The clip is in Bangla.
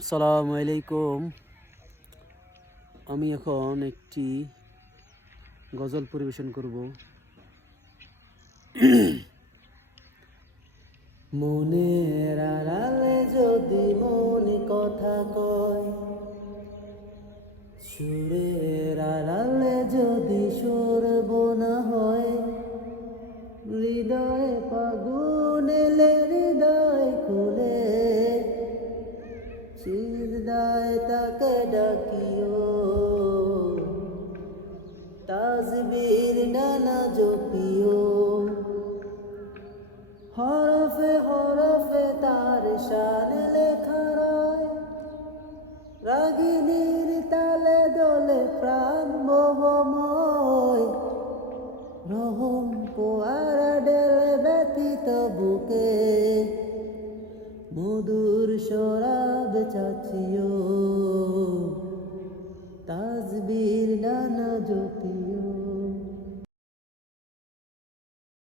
আসসালামু আলাইকুম। আমি এখন একটি গজল পরিবেশন করব। মনের আড়ালে যদি মন কথা কয়, সুরের আড়ালে যদি সুর বোনা হয়, হৃদয়ে ফাগুন এলে হৃদয় খুলে সিজদায় তাকে ডাকিও, তাসবির নানা জপিও। হরফে হরফে তার শান লেখা রয়, রাগিনীর তালে দোলে প্রাণ মোহময়। রহম পোয়ারা ডেলে ব্যতীত বুকে, মধুর শরাব চাচিও, তাসবির নানা জপিও।